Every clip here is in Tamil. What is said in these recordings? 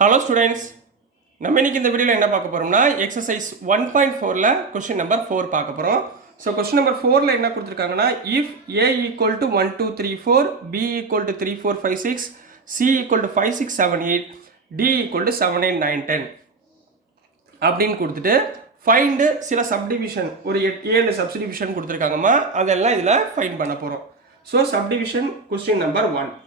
ஹலோ ஸ்டூடெண்ட்ஸ், நம்ம இன்னைக்கு இந்த வீடியோவில் என்ன பார்க்க போகிறோம்னா எக்ஸசைஸ் 1.4ல் கொஸ்டின் நம்பர் 4 பார்க்க போகிறோம். ஸோ கொஸ்டின் நம்பர் 4ல் என்ன கொடுத்துருக்காங்கன்னா, if A equal to 1 2 3 4, B equal to 3 4 5 6, C equal to 5 6 7 8, D equal to 7 8 9 10 அப்படின்னு கொடுத்துட்டு ஃபைண்டு சில சப்டிவிஷன் ஒரு 7 சப்டிவிஷன் கொடுத்துருக்காங்கம்மா, அதெல்லாம் இதில் ஃபைண்ட் பண்ண போகிறோம். ஸோ சப்டிவிஷன் கொஸ்டின் நம்பர் 1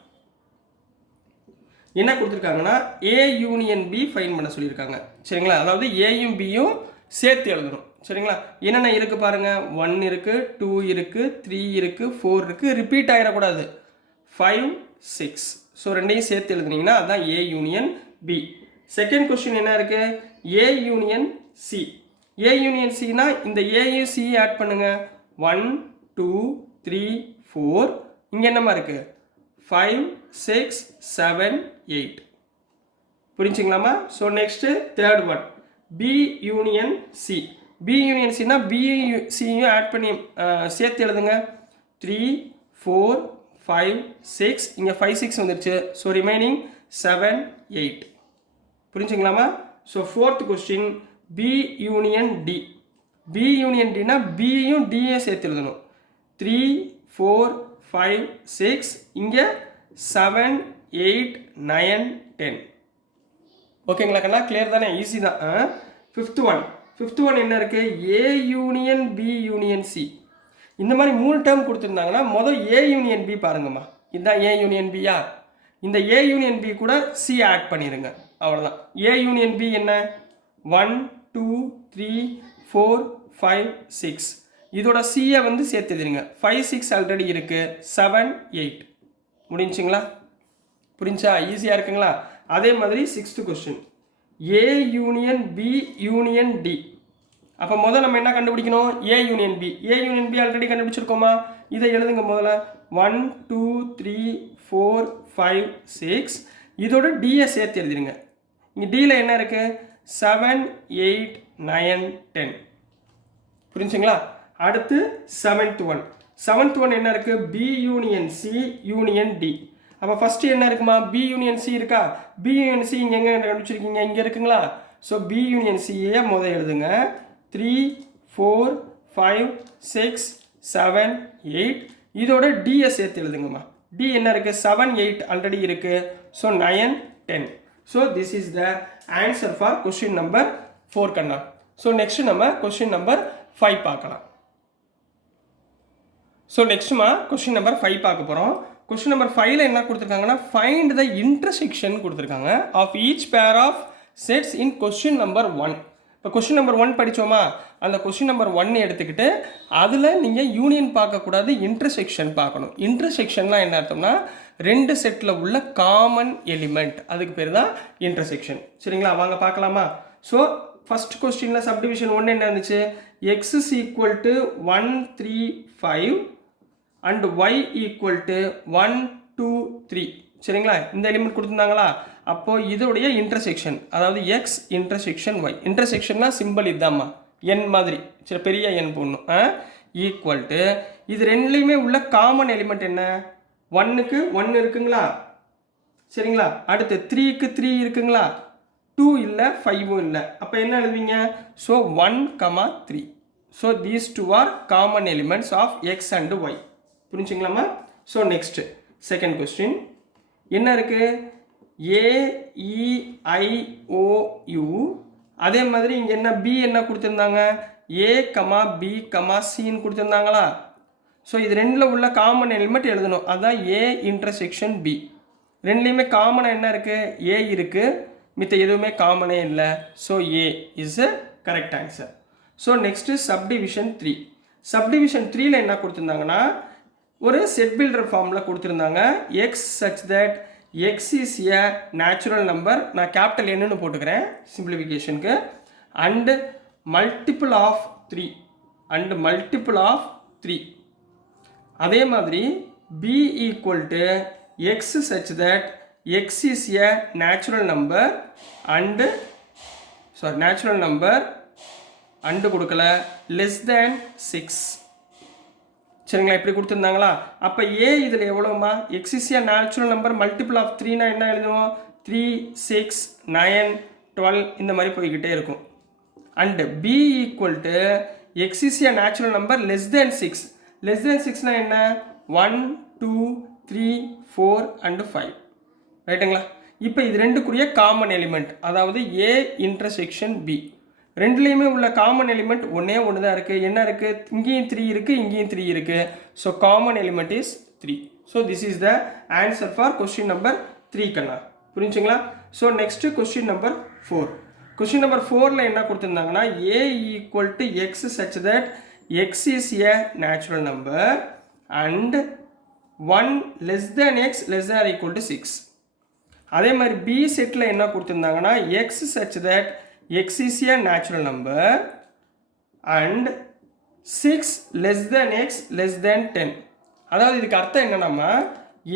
என்ன கொடுத்துருக்காங்கன்னா, ஏ யூனியன் பி ஃபைன் பண்ண சொல்லியிருக்காங்க. சரிங்களா, அதாவது ஏயும் பியும் சேர்த்து எழுதணும். சரிங்களா, என்னென்ன இருக்குது பாருங்கள். 1 இருக்குது, 2 இருக்குது, 3 இருக்குது, 4 இருக்குது, ரிப்பீட் ஆகிடக்கூடாது. 5 6. ஸோ ரெண்டையும் சேர்த்து எழுதுனீங்கன்னா அதுதான் A union B. Second question என்ன இருக்குது, A union C. A union சினா இந்த ஏயும் சி ஆட் பண்ணுங்க. 1 2 3 4, இங்கே என்னமா இருக்குது 5 6 7 8. புரிஞ்சுங்களாமா? So next third one, B union C. B union சினா பியும் சியும் ஆட் பண்ணி சேர்த்து எழுதுங்க. 3 4 5 6, இங்கே 5 6 வந்துருச்சு. So remaining 7 8. புரிஞ்சுங்களாமா? So fourth question, B union D. B union டினா பியும் டியை சேர்த்து எழுதணும். 3 4 5 6, இங்கே 7 8 9 10. ஓகேங்களா கண்ணா? கிளியர் தானே? ஈஸி தான். ஃபிஃப்த் ஒன் என்ன இருக்குது, A union B union C. இந்த மாதிரி 3 டேர்ம் கொடுத்துருந்தாங்கன்னா முதல் ஏ யூனியன் பி பாருங்கம்மா. இதுதான் ஏ யூனியன் பியா. இந்த ஏ யூனியன் பி கூட சி ஆட் பண்ணிடுங்க, அவ்வளோதான். ஏ யூனியன் பி என்ன, 1 2 3 4 5 6. இதோட சியை வந்து சேர்த்து எழுதிருங்க. 5 6 ஆல்ரெடி இருக்குது. 7 8. முடிஞ்சுங்களா? புரிஞ்சா? ஈஸியாக இருக்குங்களா? அதே மாதிரி sixth question, A union B union D. அப்போ முதல்ல நம்ம என்ன கண்டுபிடிக்கணும், A union B. A union B already கண்டுபிடிச்சிருக்கோமா? இதை எழுதுங்க முதல்ல. 1 2 3 4 5 6. இதோட டியை சேர்த்து எழுதிருங்க. இங்கே டியில் என்ன இருக்குது, 7 8 9 10. புரிஞ்சுங்களா? அடுத்து செவன்த் ஒன் என்ன இருக்குது, B union C union D. அப்போ ஃபஸ்ட்டு என்ன இருக்குமா, பி யூனியன் சி இருக்கா. பி யூனியன் சி இங்கே எங்கே கண்டுபிடிச்சிருக்கீங்க, இங்கே இருக்குங்களா. ஸோ பி யூனியன் சியே முதல் எழுதுங்க. 3 4 5 6 7 8. இதோட டியை சேர்த்து எழுதுங்கம்மா. டி என்ன இருக்குது, 7 8 ஆல்ரெடி இருக்குது. So 9 10. So this is the answer for question number 4 கண்ணா. ஸோ நெக்ஸ்ட் நம்ம கொஸ்டின் நம்பர் 5 பார்க்கலாம். ஸோ நெக்ஸ்ட்டுமா கொஸ்டின் நம்பர் 5 பார்க்க போகிறோம். கொஸ்டின் நம்பர் 5ல் என்ன கொடுத்துருக்காங்கன்னா, ஃபைண்ட் த இன்டர்செக்ஷன் கொடுத்துருக்காங்க of each pair of sets in question number 1. இப்போ கொஸ்டின் நம்பர் 1 படித்தோமா, அந்த கொஸ்டின் நம்பர் 1 எடுத்துக்கிட்டு அதில் நீங்கள் யூனியன் பார்க்கக்கூடாது, இன்டர்செக்ஷன் பார்க்கணும். இன்டர்செக்ஷன்லாம் என்ன அர்த்தம்னா, 2 செட்டில் உள்ள காமன் எலிமெண்ட், அதுக்கு பேர் தான் இன்டர்செக்ஷன். சரிங்களா, வாங்க பார்க்கலாமா? ஸோ ஃபஸ்ட் கொஸ்டினில் சப்டிவிஷன் 1 என்ன இருந்துச்சு, X is equal to 1 3 5 and Y equal to 1 2 3. சரிங்களா, இந்த எலிமெண்ட் கொடுத்துருந்தாங்களா. அப்போது இதோடைய இன்டர்செக்ஷன், அதாவது எக்ஸ் இன்டர்செக்ஷன் ஒய். இன்டர்செக்ஷன்னா சிம்பிள் இதுதாம்மா, என் மாதிரி. சரி, பெரிய என் போடணும். ஈக்குவல் டு இது ரெண்டுலேயுமே உள்ள காமன் எலிமெண்ட் என்ன, 1க்கு 1 இருக்குங்களா. சரிங்களா, அடுத்து 3க்கு 3 இருக்குங்களா, 2 இல்லை 5 இல்லை. அப்போ என்ன எழுதுவீங்க, so 1 3. So these 2 are common elements of X and Y. புரிஞ்சுங்களாமா? ஸோ நெக்ஸ்ட் செகண்ட் கொஸ்டின் என்ன இருக்குது, AEIOU. அதே மாதிரி இங்கே என்ன, பி என்ன கொடுத்துருந்தாங்க, A, B, Cன்னு கொடுத்துருந்தாங்களா. ஸோ இது ரெண்டில் உள்ள காமன் எலிமெண்ட் எழுதணும், அதுதான் A இன்டர்செக்ஷன் B. ரெண்டுலேயுமே காமனாக என்ன இருக்குது, A இருக்குது, மித்த எதுவுமே காமனே இல்லை. So A is a correct answer. So next subdivision 3. Subdivision 3ல் என்ன கொடுத்துருந்தாங்கன்னா, ஒரு செட் பில்டர் ஃபார்மில் கொடுத்துருந்தாங்க. X such that x is a natural number, நான் கேபிட்டல் என்னன்னு போட்டுக்கிறேன் சிம்பிளிஃபிகேஷனுக்கு, அண்டு மல்டிபிள் ஆஃப் 3. அதே மாதிரி B equal to x such that x is a natural number and கொடுக்கல லெஸ் தேன் 6. சரிங்களா, இப்படி கொடுத்துருந்தாங்களா. அப்போ ஏ இதில் எவ்வளோமா, x is a natural number multiple of 3னா என்ன எழுதுவோம், 3 6 9 12 இந்த மாதிரி போய்கிட்டே இருக்கும். And b equal to x is a natural number less than 6. Less than 6னா என்ன? 1 2 3 4 அண்ட் 5. ரைட்டுங்களா? இப்போ இது ரெண்டுக்குரிய காமன் எலிமெண்ட், அதாவது a இன்டர்செக்ஷன் b. ரெண்டுலேயுமே உள்ள காமன் எலிமெண்ட் ஒன்றே ஒன்று தான் இருக்குது. என்ன இருக்குது? இங்கேயும் 3 இருக்குது, இங்கேயும் 3 இருக்குது. So common element is 3. So this is the answer for question number 3 கண்ணா. புரிஞ்சுங்களா? So next question number 4. Question number 4ல் என்ன கொடுத்துருந்தாங்கன்னா a equal to x such that x is a natural number and 1 less than x less than equal to 6. அதே மாதிரி பி செட்டில் என்ன கொடுத்துருந்தாங்கன்னா x such that x is a natural number and 6 less than x less than 10. அதாவது இதுக்கு அர்த்தம் என்னன்னா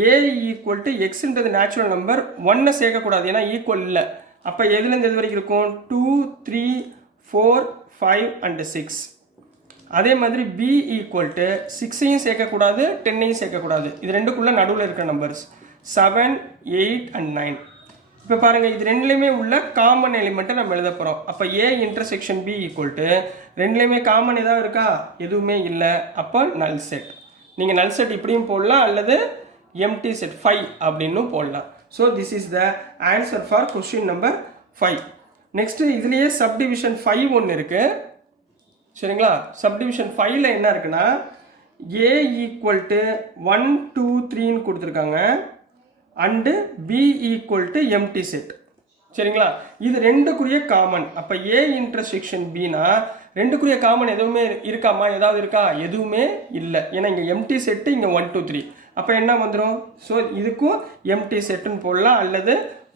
a ஈக்குவல் டு எக்ஸ்ன்றது நேச்சுரல் நம்பர், 1 சேர்க்கக்கூடாது ஏன்னா ஈக்குவல் இல்லை. அப்போ எதுலேருந்து எது வரைக்கும் இருக்கும்? 2 3 4 5 அண்ட் 6. அதே மாதிரி b ஈக்குவல் டு 6ஐயும் சேர்க்கக்கூடாது 10ஐயும் சேர்க்கக்கூடாது. இது ரெண்டுக்குள்ளே நடுவில் இருக்கிற நம்பர்ஸ் 7 8 அண்ட் 9. இப்போ பாருங்கள், இது ரெண்டுலேயுமே உள்ள காமன் எலிமெண்ட்டை நம்ம எழுத போகிறோம். அப்போ a intersection b equal to ரெண்டுலேயுமே காமன் ஏதாவது இருக்கா? எதுவுமே இல்லை. அப்போ நல் செட். நீங்கள் நல் செட் இப்படியும் போடலாம் அல்லது எம்டி செட் 5 அப்படின்னு போடலாம். So this is the answer for question number 5. Next இதுலேயே சப்டிவிஷன் 5 ஒன்று இருக்குது. சரிங்களா? சப்டிவிஷன் 5ல் என்ன இருக்குன்னா a ஈக்குவல் டு 1 2 3ன்னு கொடுத்துருக்காங்க and b equal to empty set. சரிங்களா? இது ரெண்டுக்குரிய காமன். அப்போ a இன்டர்செக்ஷன் bனா ரெண்டுக்குரிய காமன் எதுவுமே இருக்காமா? ஏதாவது இருக்கா? எதுவுமே இல்லை. ஏன்னா இங்கே எம்டி செட்டு, இங்கே 1 2 3. அப்போ என்ன வந்துடும்? ஸோ இதுக்கும் எம்டி செட்டுன்னு போடலாம் அல்லது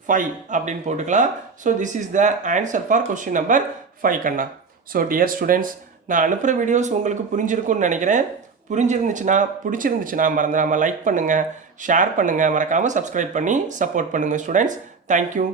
5 அப்படின்னு போட்டுக்கலாம். So this is the answer for question number 5 கண்ணா. ஸோ டியர் ஸ்டூடெண்ட்ஸ், நான் அனுப்புகிற வீடியோஸ் உங்களுக்கு புரிஞ்சிருக்கும்னு நினைக்கிறேன். பிடிச்சிருந்துச்சுன்னா மறந்துடாமல் லைக் பண்ணுங்கள், ஷேர் பண்ணுங்கள், மறக்காமல் சப்ஸ்கிரைப் பண்ணி சப்போர்ட் பண்ணுங்கள் ஸ்டூடெண்ட்ஸ். தேங்க்யூ.